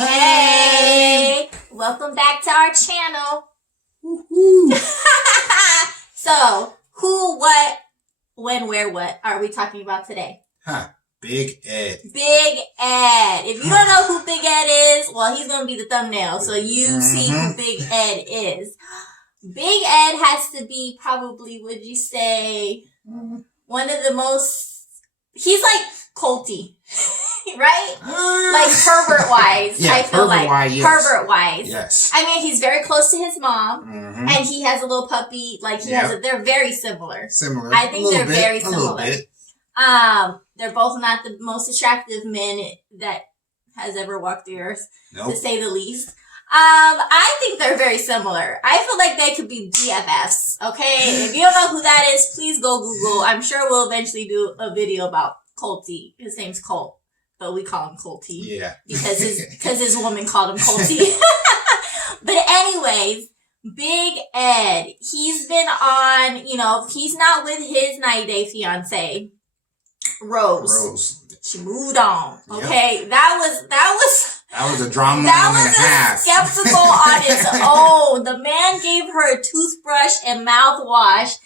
Hey! Welcome back to our channel. So, who, what, when, where, what are we talking about today? Big Ed. Big Ed. If you don't know who Big Ed is, well, he's going to be the thumbnail, so you see who Big Ed is. Big Ed has to be probably, would you say, one of the most, he's like culty, right? Like Herbert-wise, yeah, I feel like. Yes. Herbert-wise. Yes. I mean, he's very close to his mom, and he has a little puppy, like he has they're very similar. I think they're very similar. They're both not the most attractive men that has ever walked the earth, to say the least. I think they're very similar. I feel like they could be BFFs, okay? If you don't know who that is, please go Google. I'm sure we'll eventually do a video about Colty. His name's Colt, but we call him Colty. Yeah. Because his woman called him Colty. But anyways, Big Ed, he's been on, he's not with his 90-day fiance, Rose. She moved on, okay? Yep. That was a drama that and a half. That was skeptical on its own. The man gave her a toothbrush and mouthwash,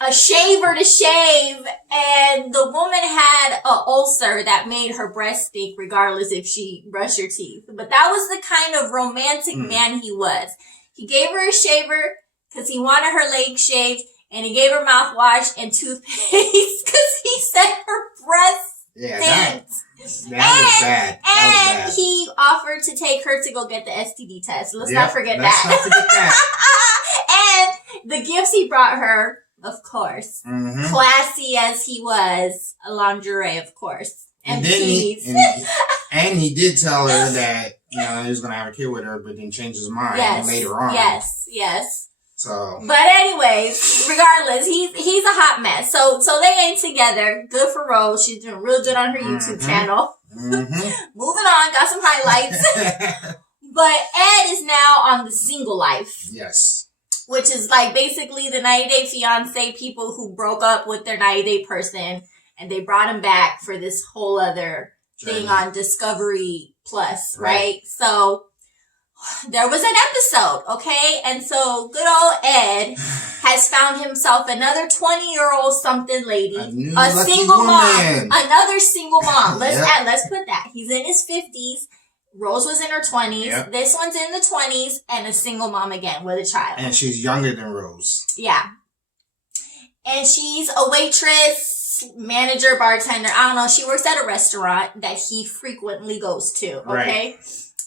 a shaver to shave, and the woman had an ulcer that made her breast stink regardless if she brushed her teeth. But that was the kind of romantic man he was. He gave her a shaver because he wanted her legs shaved, and he gave her mouthwash and toothpaste because he said her breast stinks. That was bad. And he offered to take her to go get the STD test. Let's not forget that. And the gifts he brought her, of course, classy as he was, a lingerie, of course, and bikinis. And he did tell her that he was gonna have a kid with her, but then changed his mind later on. Yes. So, but anyways, regardless, he's a hot mess. So they ain't together. Good for Rose. She's doing real good on her YouTube channel. Moving on, got some highlights. But Ed is now on the single life. Yes. Which is like basically the 90-day fiance, people who broke up with their 90-day person and they brought him back for this whole other thing on Discovery Plus, right? So there was an episode, okay? And so good old Ed has found himself another 20-year-old something lady, a single mom, another single mom. Let's put that. He's in his 50s. Rose was in her 20s. Yep. This one's in the 20s, and a single mom again with a child. And she's younger than Rose. Yeah. And she's a waitress, manager, bartender. I don't know. She works at a restaurant that he frequently goes to, okay? Right.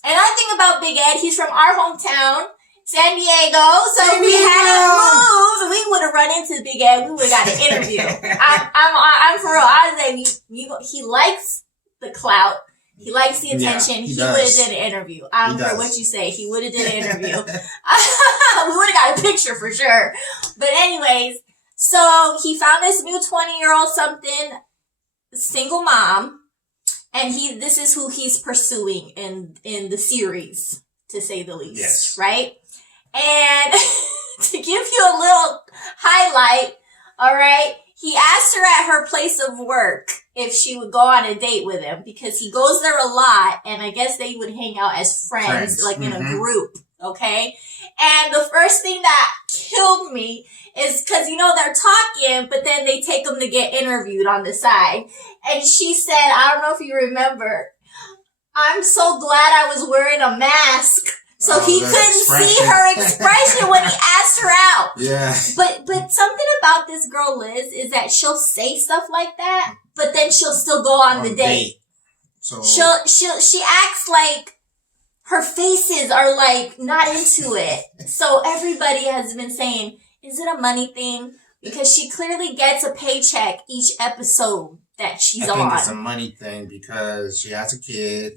And I think about Big Ed, he's from our hometown, San Diego. So we had to move. We would have run into Big Ed. We would have got an interview. I'm for real. I was like, he likes the clout. He likes the attention. He would have did an interview. I don't care what you say. He would have did an interview. We would have got a picture for sure. But anyways, so he found this new 20-year-old something, single mom. And this is who he's pursuing in the series, to say the least. Yes. Right? And to give you a little highlight, all right, he asked her at her place of work if she would go on a date with him because he goes there a lot, and I guess they would hang out as friends. Like in a group, okay? And the first thing that killed me is because, they're talking, but then they take him to get interviewed on the side. And she said, I don't know if you remember, I'm so glad I was wearing a mask so he couldn't see her expression when he asked her out. Yeah. But something about this girl, Liz, is that she'll say stuff like that, but then she'll still go on the date. So she acts like her faces are like not into it. So everybody has been saying, is it a money thing? Because she clearly gets a paycheck each episode that she's on. I think it's a money thing because she has a kid,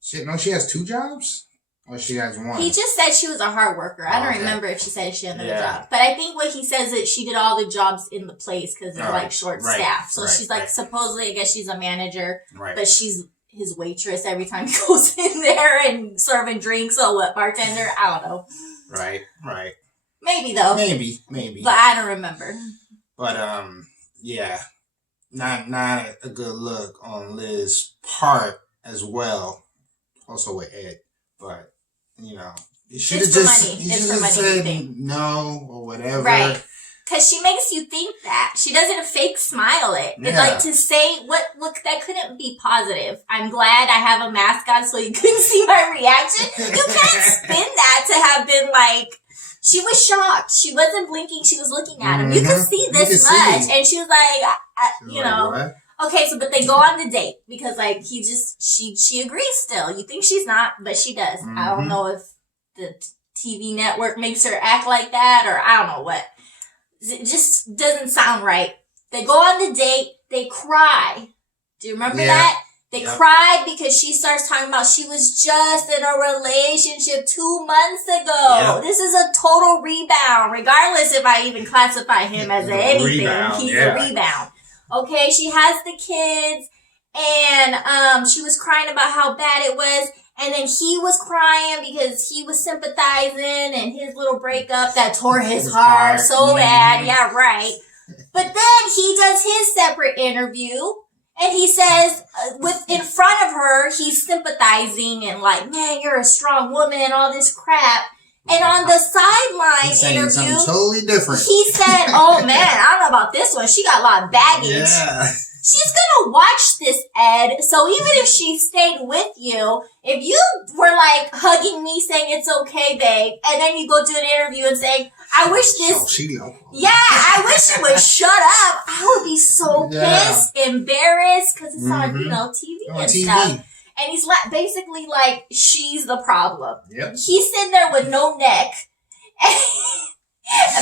She has 2 jobs? Or she has 1? He just said she was a hard worker. I don't remember if she said she had another job. But I think what he says is she did all the jobs in the place because they're short-staffed. So she's supposedly, I guess she's a manager. Right. But she's his waitress every time he goes in there and serving drinks or bartender? I don't know. Right. Maybe though. Maybe. But I don't remember. But not a good look on Liz's part as well. also with Ed, but you know, you It's should have for just money. you It's should for have money, said thing. no or whatever. Right. Because she makes you think that. She doesn't fake smile it. Yeah. It's like to say, look, that couldn't be positive. I'm glad I have a mask on so you couldn't see my reaction. You can't spin that to have been like, she was shocked. She wasn't blinking. She was looking at him. You could see this much. And she was like, you know. What? Okay, so, but they go on the date because, like, she agrees still. You think she's not, but she does. I don't know if the TV network makes her act like that or I don't know what. It just doesn't sound right. They go on the date. They cry. Do you remember that? They cried because she starts talking about she was just in a relationship 2 months ago. This is a total rebound, regardless if I even classify him as anything. He's a rebound. Okay, she has the kids, and she was crying about how bad it was. And then he was crying because he was sympathizing and his little breakup that tore his heart so bad. Yeah, right. But then he does his separate interview and he says, in front of her, he's sympathizing and like, man, you're a strong woman and all this crap. And on the sideline interview, totally different. He said, oh man, I don't know about this one. She got a lot of baggage. Yeah. She's gonna watch this, Ed. So even if she stayed with you, if you were like hugging me saying it's okay, babe, and then you go do an interview and saying, I wish this, I wish you would shut up. I would be so pissed, embarrassed, because it's on, TV and stuff. And he's basically like, she's the problem. Yep. He's sitting there with no neck.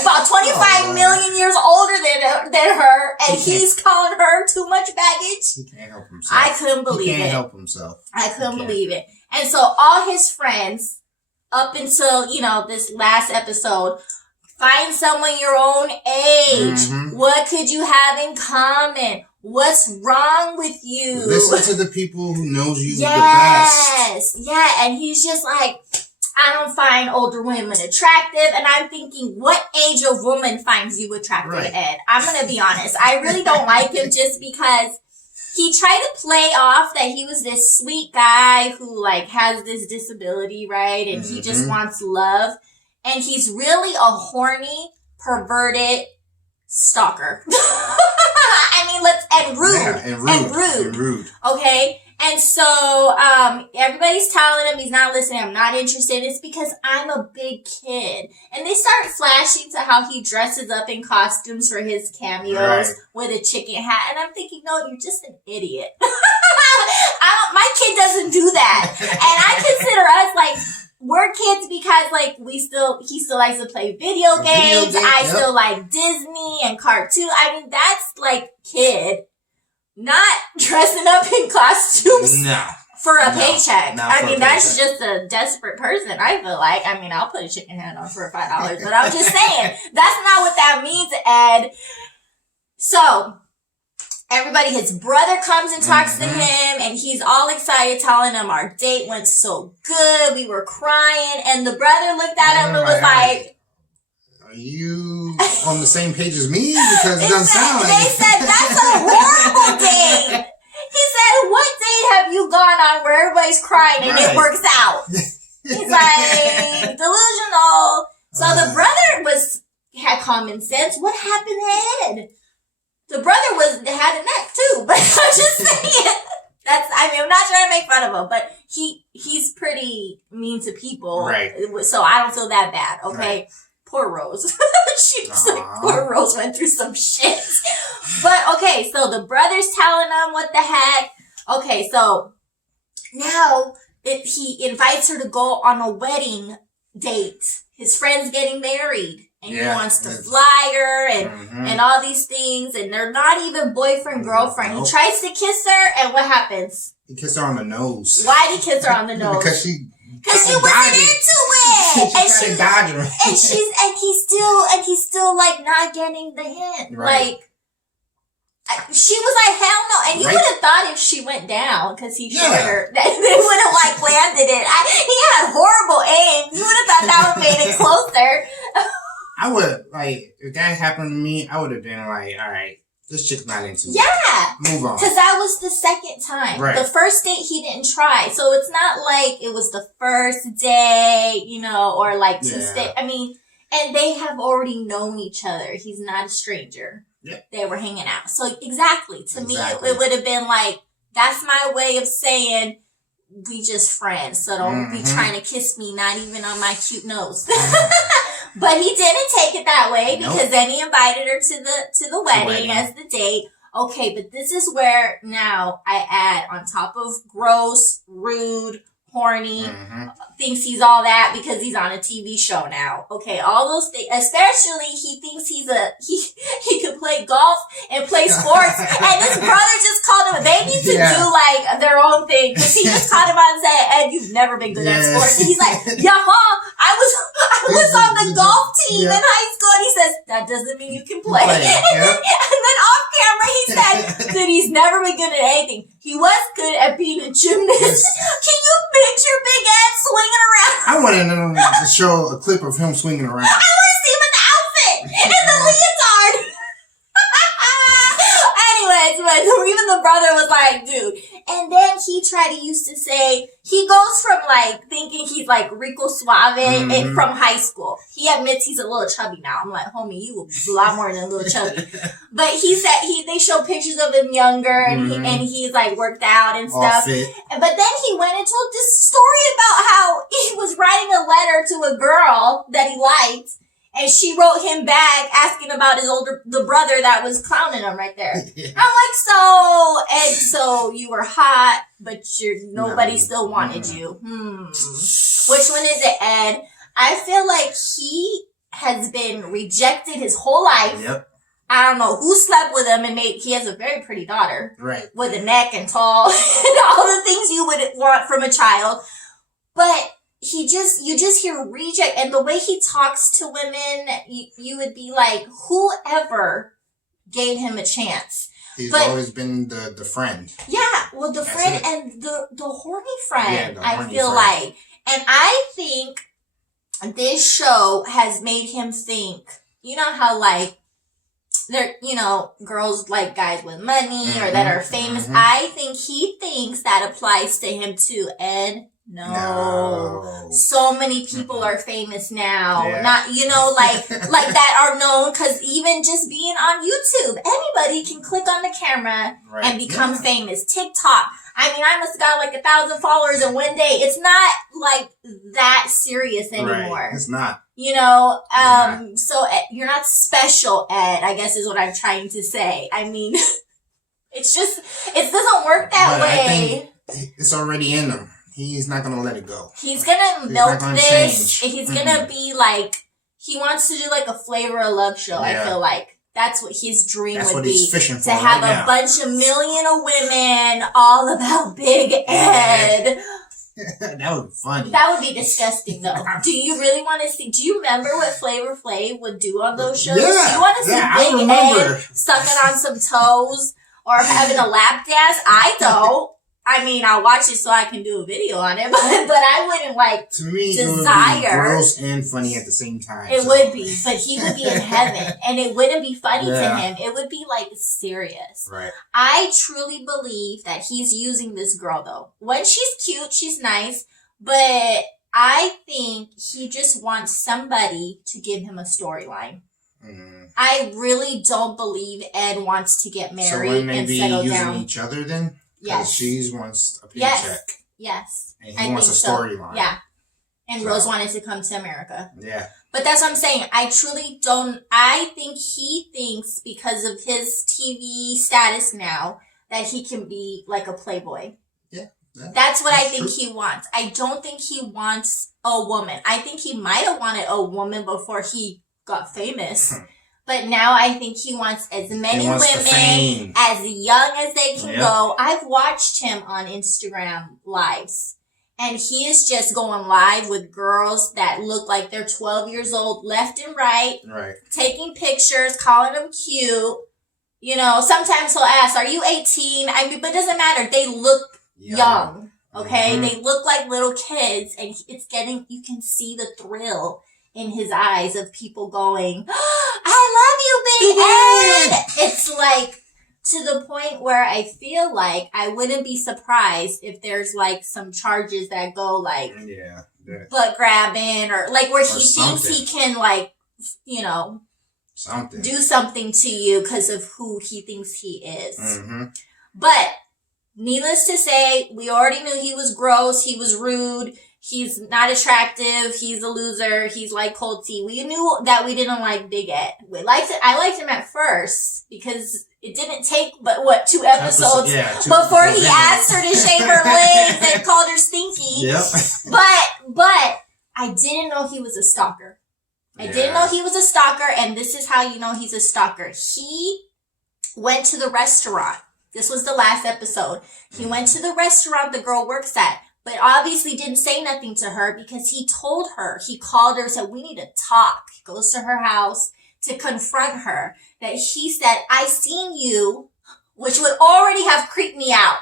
About 25 million years older than her, and he's calling her too much baggage. He can't help himself. I couldn't believe it. He can't help himself. I couldn't believe it. And so all his friends, up until, this last episode, find someone your own age. What could you have in common? What's wrong with you? Listen to the people who knows you the best. Yeah, and he's just like, I don't find older women attractive. And I'm thinking, what age of woman finds you attractive, Ed? I'm going to be honest. I really don't like him just because he tried to play off that he was this sweet guy who, like, has this disability, right? And he just wants love. And he's really a horny, perverted stalker. I mean, and rude. Okay? And so, everybody's telling him he's not listening. I'm not interested. It's because I'm a big kid. And they start flashing to how he dresses up in costumes for his cameos with a chicken hat. And I'm thinking, no, you're just an idiot. My kid doesn't do that. And I consider us like, we're kids because like he still likes to play video games. I still like Disney and cartoons. I mean, that's like kid. Not dressing up in costumes for a paycheck. I mean, that's just a desperate person, I feel like. I mean, I'll put a chicken head on for $5, but I'm just saying, that's not what that means, Ed. So, his brother comes and talks to him, and he's all excited, telling him our date went so good, we were crying, and the brother looked at him and was like, are you on the same page as me? Because it doesn't sound like They said, that's a horrible date. He said, what date have you gone on where everybody's crying and it works out? He's like, delusional. So the brother had common sense. What happened to Ed? The brother had a neck too, but I'm just saying. I'm not trying to make fun of him, but he's pretty mean to people. Right. So I don't feel that bad, okay? Right. Poor Rose. Poor Rose went through some shit. But, okay, so the brother's telling him what the heck. Okay, so now he invites her to go on a wedding date. His friend's getting married. And he wants to fly her and all these things. And they're not even boyfriend, girlfriend. He tries to kiss her, and what happens? He kissed her on the nose. Why did he kiss her on the nose? Because she wasn't into it. And he's still like not getting the hint. Right. Like, she was like, hell no. And you would have thought if she went down, because he shot her, that they would have like landed it. He had horrible aim. You would have thought that would have made it closer. I would, like, if that happened to me, I would have been like, all right, This chick's not into me. Yeah. Move on. Because that was the second time. Right. The first date he didn't try. So it's not like it was the first day, you know, or like Tuesday. I mean, and they have already known each other. He's not a stranger. Yeah. They were hanging out. So exactly. To me, it would have been like, that's my way of saying we just friends. So don't be trying to kiss me, not even on my cute nose. But he didn't take it that way because then he invited her to the wedding as the date. Okay, but this is where now I add on top of gross, rude, horny, thinks he's all that because he's on a TV show now. Okay, all those things, especially he thinks he could play golf and play sports. And this brother just called him, they need to do like their own thing because he just called him out and said, Ed, you've never been good at sports. And he's like, yeah, I was on the golf team in high school. And he says, that doesn't mean you can play. And then off camera he said that he's never been good at anything. He was good at being a gymnast. Can you picture Big Ed swinging around? I wanted to show a clip of him swinging around. I want to see him in the outfit, in the leotard. Anyways, but even the brother was like, dude. And then he used to say, he goes from like thinking he's like Rico Suave from high school. He admits he's a little chubby now. I'm like, homie, you a lot more than a little chubby. But he said they show pictures of him younger and he's like worked out and stuff. But then he went and told this story about how he was writing a letter to a girl that he liked. And she wrote him back asking about the brother that was clowning him right there. I'm like, so you were hot, but nobody still wanted you. Which one is it, Ed? I feel like he has been rejected his whole life. Yep. I don't know who slept with him and he has a very pretty daughter. Right. With a neck and tall and all the things you would want from a child. But you just hear reject, and the way he talks to women, you would be like, whoever gave him a chance. He's always been the friend. Yeah, well, the friend and the horny friend, I feel like. And I think this show has made him think, you know how like, there, you know, girls like guys with money or that are famous. I think he thinks that applies to him too, Ed. No. So many people are famous now. Not, you know, like that are known, because even just being on YouTube, anybody can click on the camera and become famous. TikTok. I mean, I must have got like 1,000 followers in one day. It's not like that serious anymore. Right. It's not. You know, so you're not special, Ed, I guess is what I'm trying to say. I mean, it doesn't work that way. I think it's already in him. He's not going to let it go. He's going to milk this. He's going to be like, he wants to do like a Flavor of Love show, I feel like. That's what his dream would be. He's fishing for to have a bunch of million of women all about Big Ed. That would be funny. That would be disgusting, though. Do you really want to see? Do you remember what Flavor Flav would do on those shows? Yeah, do you want to see Big Ed sucking on some toes or having a lap dance? I don't. I mean, I'll watch it so I can do a video on it, but I wouldn't like to me, desire. It would be gross and funny at the same time. It would be, but he would be in heaven, and it wouldn't be funny to him. It would be like serious. Right. I truly believe that he's using this girl though. When she's cute, she's nice, but I think he just wants somebody to give him a storyline. I really don't believe Ed wants to get married and settle down. Using each other then? Yes. She wants a paycheck. Yes. And he wants a storyline. Yeah. And Rose wanted to come to America. Yeah. But that's what I'm saying. I truly don't. I think he thinks because of his TV status now that he can be like a playboy. Yeah. That's what I think he wants. I don't think he wants a woman. I think he might have wanted a woman before he got famous. But now I think he wants as many women as young as they can go. I've watched him on Instagram lives. And he is just going live with girls that look like they're 12 years old, left and right. Right. Taking pictures, calling them cute. You know, sometimes he'll ask, are you 18? I mean, but it doesn't matter. They look young. Okay? They look like little kids. And it's you can see the thrill in his eyes of people going, I I love you, Big Ed. It's like, to the point where I feel like I wouldn't be surprised if there's like some charges that go like butt grabbing or like where he thinks he can like, you know, do something to you because of who he thinks he is. Mm-hmm. But needless to say, we already knew he was gross. He was rude. He's not attractive. He's a loser. He's like cold tea. We knew that we didn't like Big Ed. I liked him at first because it didn't take but 2 episodes before he asked her to shave her legs and called her stinky. Yep. But I didn't know he was a stalker. I didn't know he was a stalker, and this is how you know he's a stalker. He went to the restaurant. This was the last episode. He went to the restaurant the girl works at, but obviously didn't say nothing to her because he told her, he called her and said, we need to talk. He goes to her house to confront her. That he said, I seen you, which would already have creeped me out.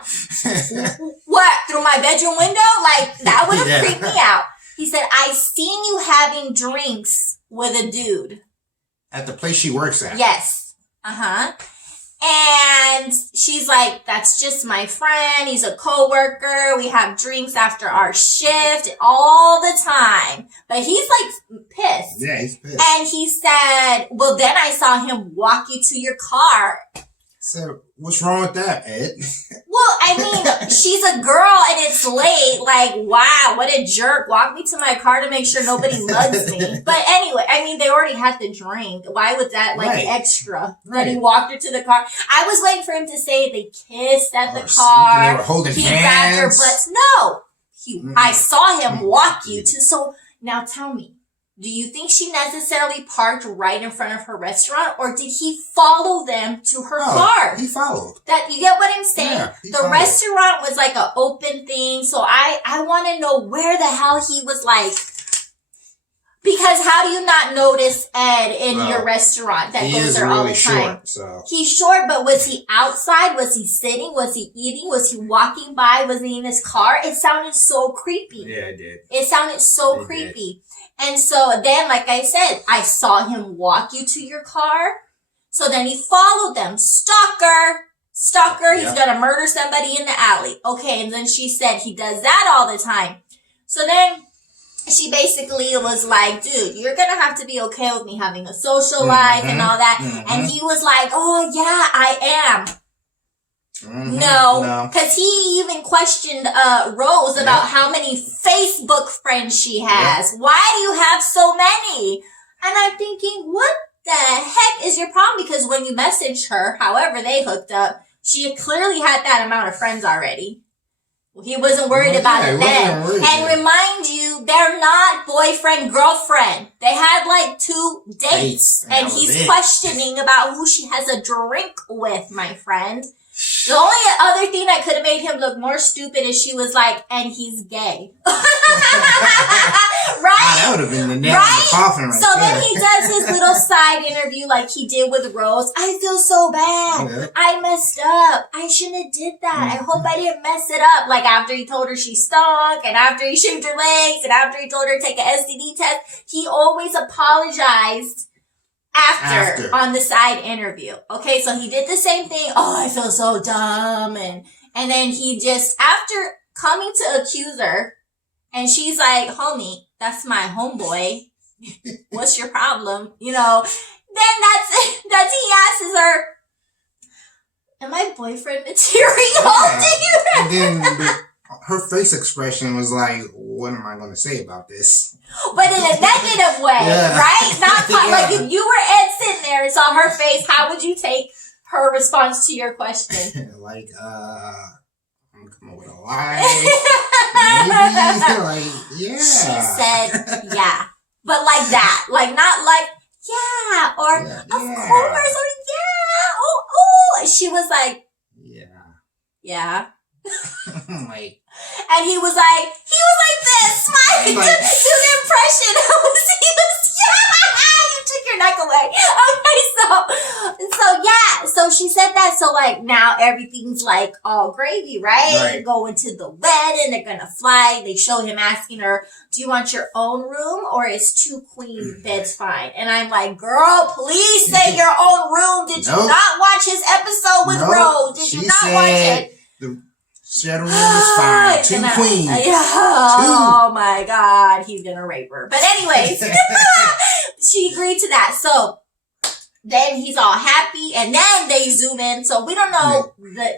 What? Through my bedroom window? Like, that would have creeped me out. He said, I seen you having drinks with a dude. At the place she works at? Yes. Uh-huh. And she's like, that's just my friend. He's a coworker. We have drinks after our shift all the time. But he's like pissed. Yeah, he's pissed. And he said, well, then I saw him walk you to your car. So what's wrong with that, Ed? Well, I mean, she's a girl and it's late. Like, wow, what a jerk. Walk me to my car to make sure nobody mugs me. But anyway, I mean, they already had the drink. Why was that like extra? That he walked her to the car. I was waiting for him to say they kissed at the car. They were holding hands. He grabbed her butts. No. I saw him walk you to. So now tell me. Do you think she necessarily parked right in front of her restaurant, or did he follow them to her car? He followed. That you get what I'm saying? Yeah, the restaurant was like an open thing, so I want to know where the hell he was like. Because how do you not notice Ed in your restaurant that goes there all the time? So. He's short, but was he outside? Was he sitting? Was he eating? Was he walking by? Was he in his car? It sounded so creepy. Yeah, it did. It sounded so creepy. And so then, like I said, I saw him walk you to your car. So then he followed them. Stalker, he's gonna murder somebody in the alley. Okay, and then she said he does that all the time. So then she basically was like, dude, you're gonna have to be okay with me having a social life and all that. And he was like, oh yeah, I am. No, because he even questioned Rose about how many Facebook friends she has. Why do you have so many? And I'm thinking, what the heck is your problem? Because when you messaged her, however they hooked up, she clearly had that amount of friends already. He wasn't worried about it then. And remind you, they're not boyfriend, girlfriend. They had like 2 dates. And he's questioning about who she has a drink with, my friend. The only other thing that could have made him look more stupid is she was like, and he's gay. Right? That would have been the nail in the coffin right So then he does his little side interview like he did with Rose. I feel so bad. Yeah. I messed up. I shouldn't have did that. I hope I didn't mess it up. Like after he told her she stunk, and after he shaved her legs, and after he told her to take an STD test, he always apologized after on the side interview. Okay, so he did the same thing. Oh, I feel so dumb. And then he just, after coming to accuse her, and she's like, homie, that's my homeboy. What's your problem? You know, then that's he asks her, am I boyfriend material? And then her face expression was like, what am I going to say about this? But in a negative way, right? Not like if you were Ed sitting there and saw her face, how would you take her response to your question? Like, I'm going to come up with a lie. Maybe. Like, yeah. She said, yeah. But like that. Like, not like, yeah. Or, of course. Or, yeah. Oh. She was like, yeah. Like, and he was like this, smiling, do the impression. You took your neck away. Okay, So she said that. So like now everything's like all gravy, right? Going to the wedding, they're gonna fly. They show him asking her, "Do you want your own room or is 2 queen beds fine?" And I'm like, "Girl, please say your own room. Did you not watch his episode with Rose? Did you not watch it?" The shadow room is fine. 2 queens. Oh my God, he's gonna rape her. But anyways, she agreed to that. So then he's all happy, and then they zoom in. So we don't know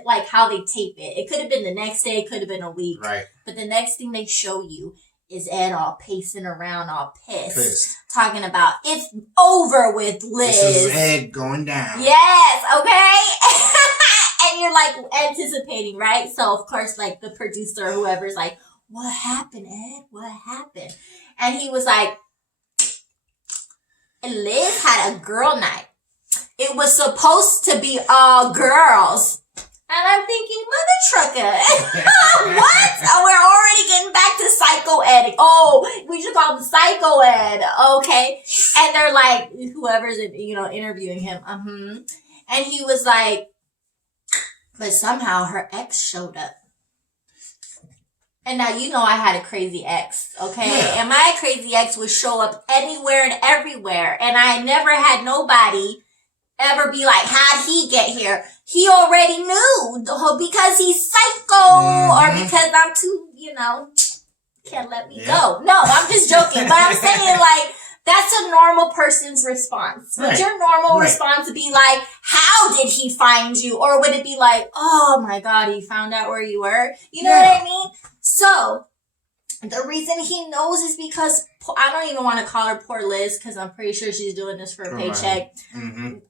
like how they tape it. It could have been the next day, it could have been a week. Right. But the next thing they show you is Ed all pacing around, all pissed. Talking about it's over with Liz. This is Ed going down. Yes, okay. And you're like anticipating, right? So of course, like the producer or whoever's like, "What happened, Ed? What happened?" And he was like, "Liz had a girl night. It was supposed to be all girls." And I'm thinking, mother trucker, what? Oh, we're already getting back to Psycho Ed. Oh, we should call him Psycho Ed. Okay. And they're like, whoever's, interviewing him. And he was like, but somehow her ex showed up. And now I had a crazy ex, okay? Yeah. And my crazy ex would show up anywhere and everywhere. And I never had nobody ever be like, how'd he get here? He already knew because he's psycho or because I'm too, can't let me go. No, I'm just joking. But I'm saying like, that's a normal person's response. Would your normal response be like, how did he find you? Or would it be like, oh my God, he found out where you were? You know what I mean? So the reason he knows is because I don't even want to call her poor Liz because I'm pretty sure she's doing this for a paycheck.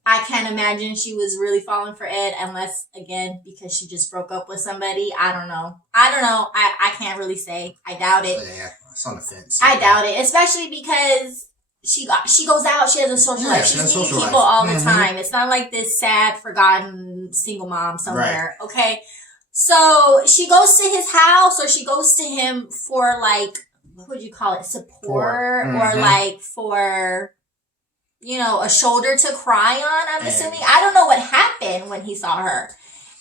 I can't imagine she was really falling for Ed unless, again, because she just broke up with somebody. I don't know. I can't really say. I doubt it. Yeah, it's on the fence. I doubt it, especially because she goes out. She has a social life. She's meeting people all the time. It's not like this sad, forgotten single mom somewhere. Right. Okay. So she goes to his house or she goes to him for like, what would you call it? Support or like for, a shoulder to cry on, I'm assuming. I don't know what happened when he saw her.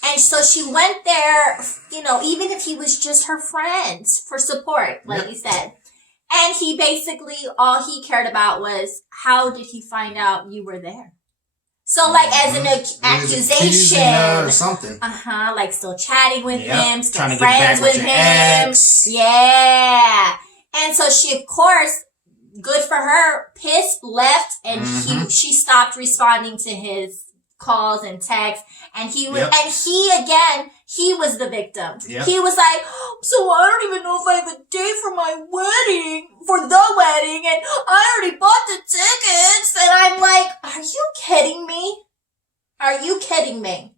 And so she went there, even if he was just her friends for support, like you said. And he basically, all he cared about was, how did he find out you were there? So, like, as an accusation. Or something. Like still chatting with him, still trying to friends get back with him. Ex. Yeah. And so she, of course, good for her, pissed, left, and she stopped responding to his calls and texts. And he was, he was the victim. Yep. He was like, so I don't even know if I have a date for the wedding, and I already bought the tickets. And I'm like, are you kidding me? Are you kidding me?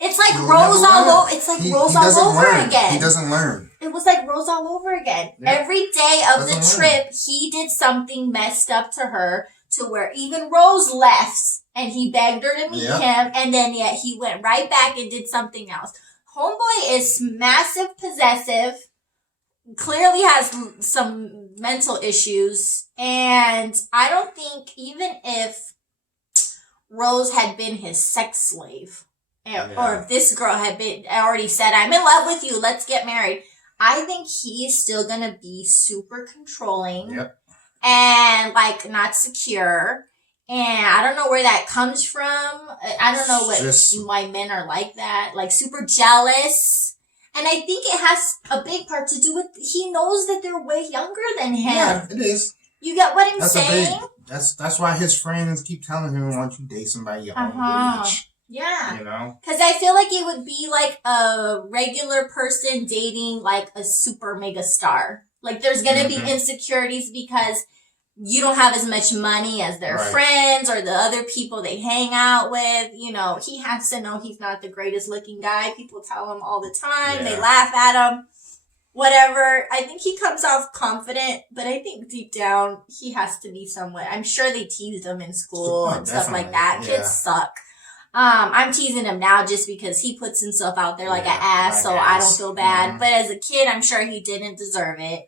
It's like Rose all over. It's like Rose all over again. He doesn't learn. It was like Rose all over again. Yep. Every day of the trip, he did something messed up to her to where even Rose left and he begged her to meet him. And then yet he went right back and did something else. Homeboy is massive possessive, clearly has some mental issues. And I don't think even if Rose had been his sex slave, or if this girl had already said, I'm in love with you, let's get married, I think he's still gonna be super controlling and like not secure. And I don't know where that comes from. I don't know why men are like that, like super jealous. And I think it has a big part to do with he knows that they're way younger than him. Yeah, it is. You get what I'm saying? That's why his friends keep telling him, why don't you date somebody your own age? Yeah. You Because I feel like it would be like a regular person dating like a super mega star. Like there's going to be insecurities because you don't have as much money as their friends or the other people they hang out with. He has to know he's not the greatest looking guy. People tell him all the time. They laugh at him. Whatever. I think he comes off confident, but I think deep down he has to be somewhat. I'm sure they teased him in school and stuff like that. Yeah. Kids suck. I'm teasing him now just because he puts himself out there like an ass, so I don't feel bad. But as a kid, I'm sure he didn't deserve it.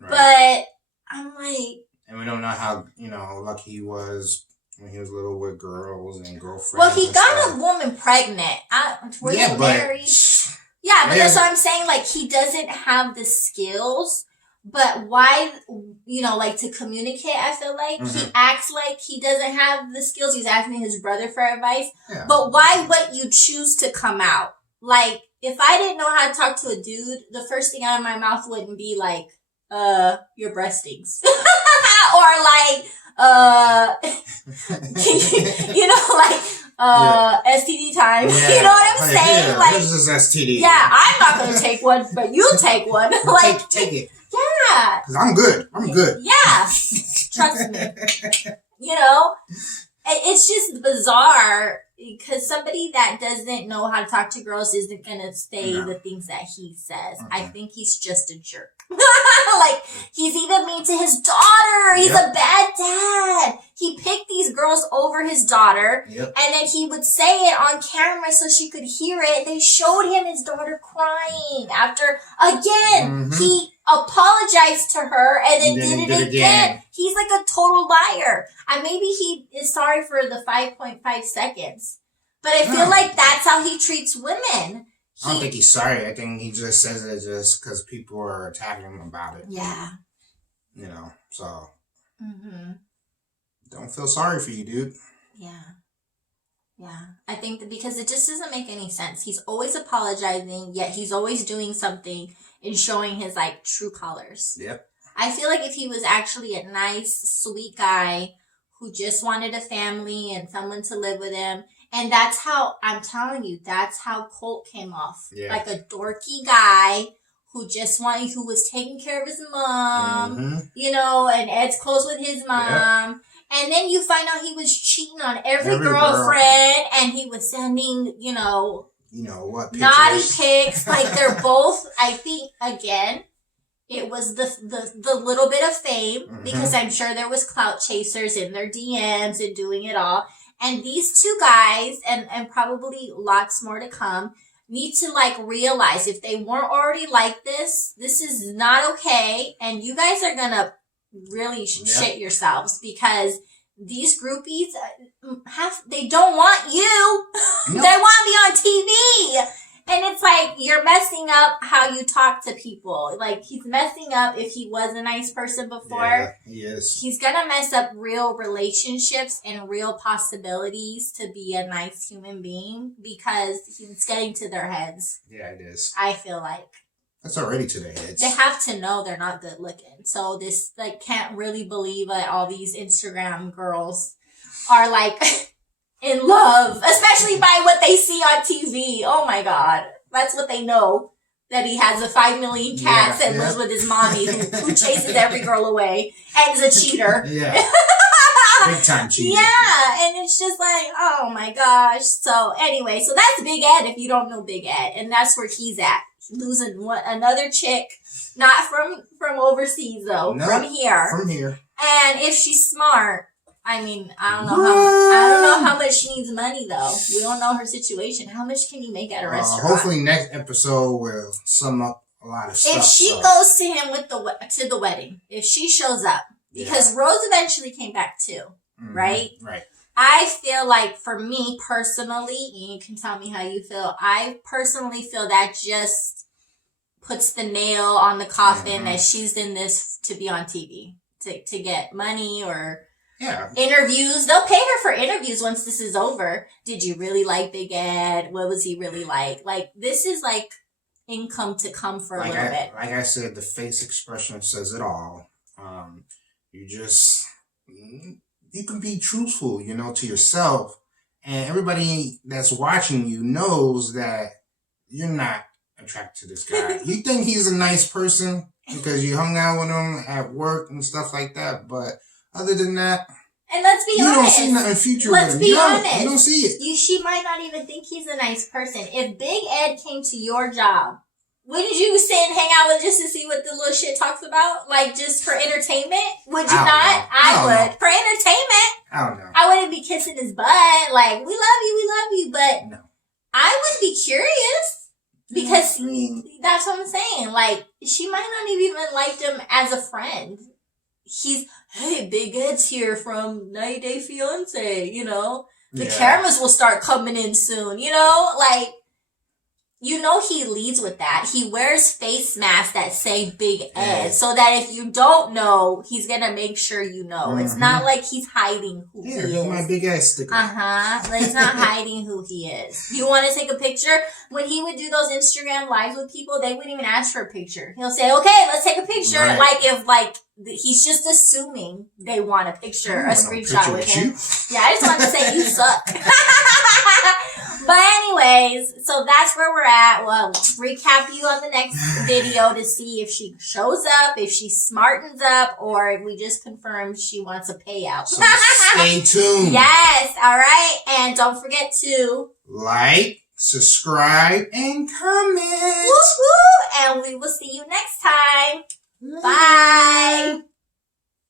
Right. But I'm like... And we don't know how, lucky he was when he was little with girls and girlfriends. Well, he got a woman pregnant. Were they married? Yeah, but that's what I'm saying. Like, he doesn't have the skills, but why, like, to communicate, I feel like he acts like he doesn't have the skills. He's asking his brother for advice. Yeah. But why would you choose to come out? Like, if I didn't know how to talk to a dude, the first thing out of my mouth wouldn't be like, your breast stinks. Or like, STD time. Yeah. You know what I'm saying? Yeah, like, this is STD. Yeah, I'm not gonna take one, but you take one. Like, take it. Yeah. Cause I'm good. Yeah. Trust me. It's just bizarre because somebody that doesn't know how to talk to girls isn't gonna say the things that he says. I think he's just a jerk. Like, he's even mean to his daughter. He's a bad dad. He picked these girls over his daughter, and then he would say it on camera so she could hear it. They showed him his daughter crying after, again, he apologized to her and then did it again. He's like a total liar. Maybe he is sorry for the 5.5 seconds, but I feel like that's how he treats women. I don't think he's sorry. I think he just says it just because people are attacking him about it. Yeah. So. Don't feel sorry for you, dude. Yeah. Yeah. I think that because it just doesn't make any sense. He's always apologizing, yet he's always doing something and showing his, like, true colors. Yep. I feel like if he was actually a nice, sweet guy who just wanted a family and someone to live with him, and that's how, I'm telling you, that's how Colt came off. Yeah. Like a dorky guy who was taking care of his mom, and Ed's close with his mom. Yep. And then you find out he was cheating on every girlfriend, and he was sending, what, pictures? Naughty pics. Like, they're both, I think, again, it was the little bit of fame, because I'm sure there was clout chasers in their DMs and doing it all. And these two guys, and probably lots more to come, need to, like, realize if they weren't already like this is not okay. And you guys are going to really shit yourselves, because these groupies they don't want you. Nope. They want to be on TV. And it's like, you're messing up how you talk to people. Like, he's messing up if he was a nice person before. Yeah, he is. He's gonna mess up real relationships and real possibilities to be a nice human being, because he's getting to their heads. Yeah, it is. I feel like. That's already to their heads. They have to know they're not good looking. So this, like, can't really believe that all these Instagram girls are, like, in love, especially by what they see on TV. Oh my God. That's what they know. That he has a 5 million cats and lives with his mommy who chases every girl away and is a cheater. Yeah. Big time cheater. Yeah. And it's just like, oh my gosh. So anyway, so that's Big Ed if you don't know Big Ed. And that's where he's at. Losing another chick. Not from overseas though. Nope, from here. From here. And if she's smart, I mean, I don't know how much she needs money though. We don't know her situation. How much can you make at a restaurant? Hopefully next episode will sum up a lot of stuff. If she goes to him to the wedding, if she shows up, because Rose eventually came back too, right? Right. I feel like, for me personally, and you can tell me how you feel, I personally feel that just puts the nail on the coffin that she's in this to be on TV, to get money or interviews. They'll pay her for interviews once this is over. Did you really like Big Ed? What was he really like? Like, this is like income to come for a little bit. Like I said, the face expression says it all. You can be truthful, to yourself, and everybody that's watching you knows that you're not attracted to this guy. You think he's a nice person because you hung out with him at work and stuff like that, but other than that, and let's be honest, you don't see nothing future with him. Let's be honest. You don't see it. She might not even think he's a nice person. If Big Ed came to your job, wouldn't you sit and hang out with just to see what the little shit talks about? Like, just for entertainment? Would you not? I would. For entertainment. I don't know. I wouldn't be kissing his butt. Like, we love you. But no. I would be curious. Because that's what I'm saying. Like, she might not have even liked him as a friend. hey, Big Ed's here from 90 Day Fiance, you know? The cameras will start coming in soon, you know? Like, you know he leads with that. He wears face masks that say Big Ed, so that if you don't know, he's gonna make sure you know. Mm-hmm. It's not like he's hiding who he is. Here's my Big Ed sticker. Like, he's not hiding who he is. You want to take a picture? When he would do those Instagram lives with people, they wouldn't even ask for a picture. He'll say, okay, let's take a picture. Right. He's just assuming they want a picture, a screenshot with him. Yeah, I just wanted to say you suck. But anyways, so that's where we're at. We'll recap you on the next video to see if she shows up, if she smartens up, or if we just confirmed she wants a payout. So stay tuned. Yes, all right. And don't forget to like, subscribe, and comment. Woo-hoo. And we will see you next time. Bye.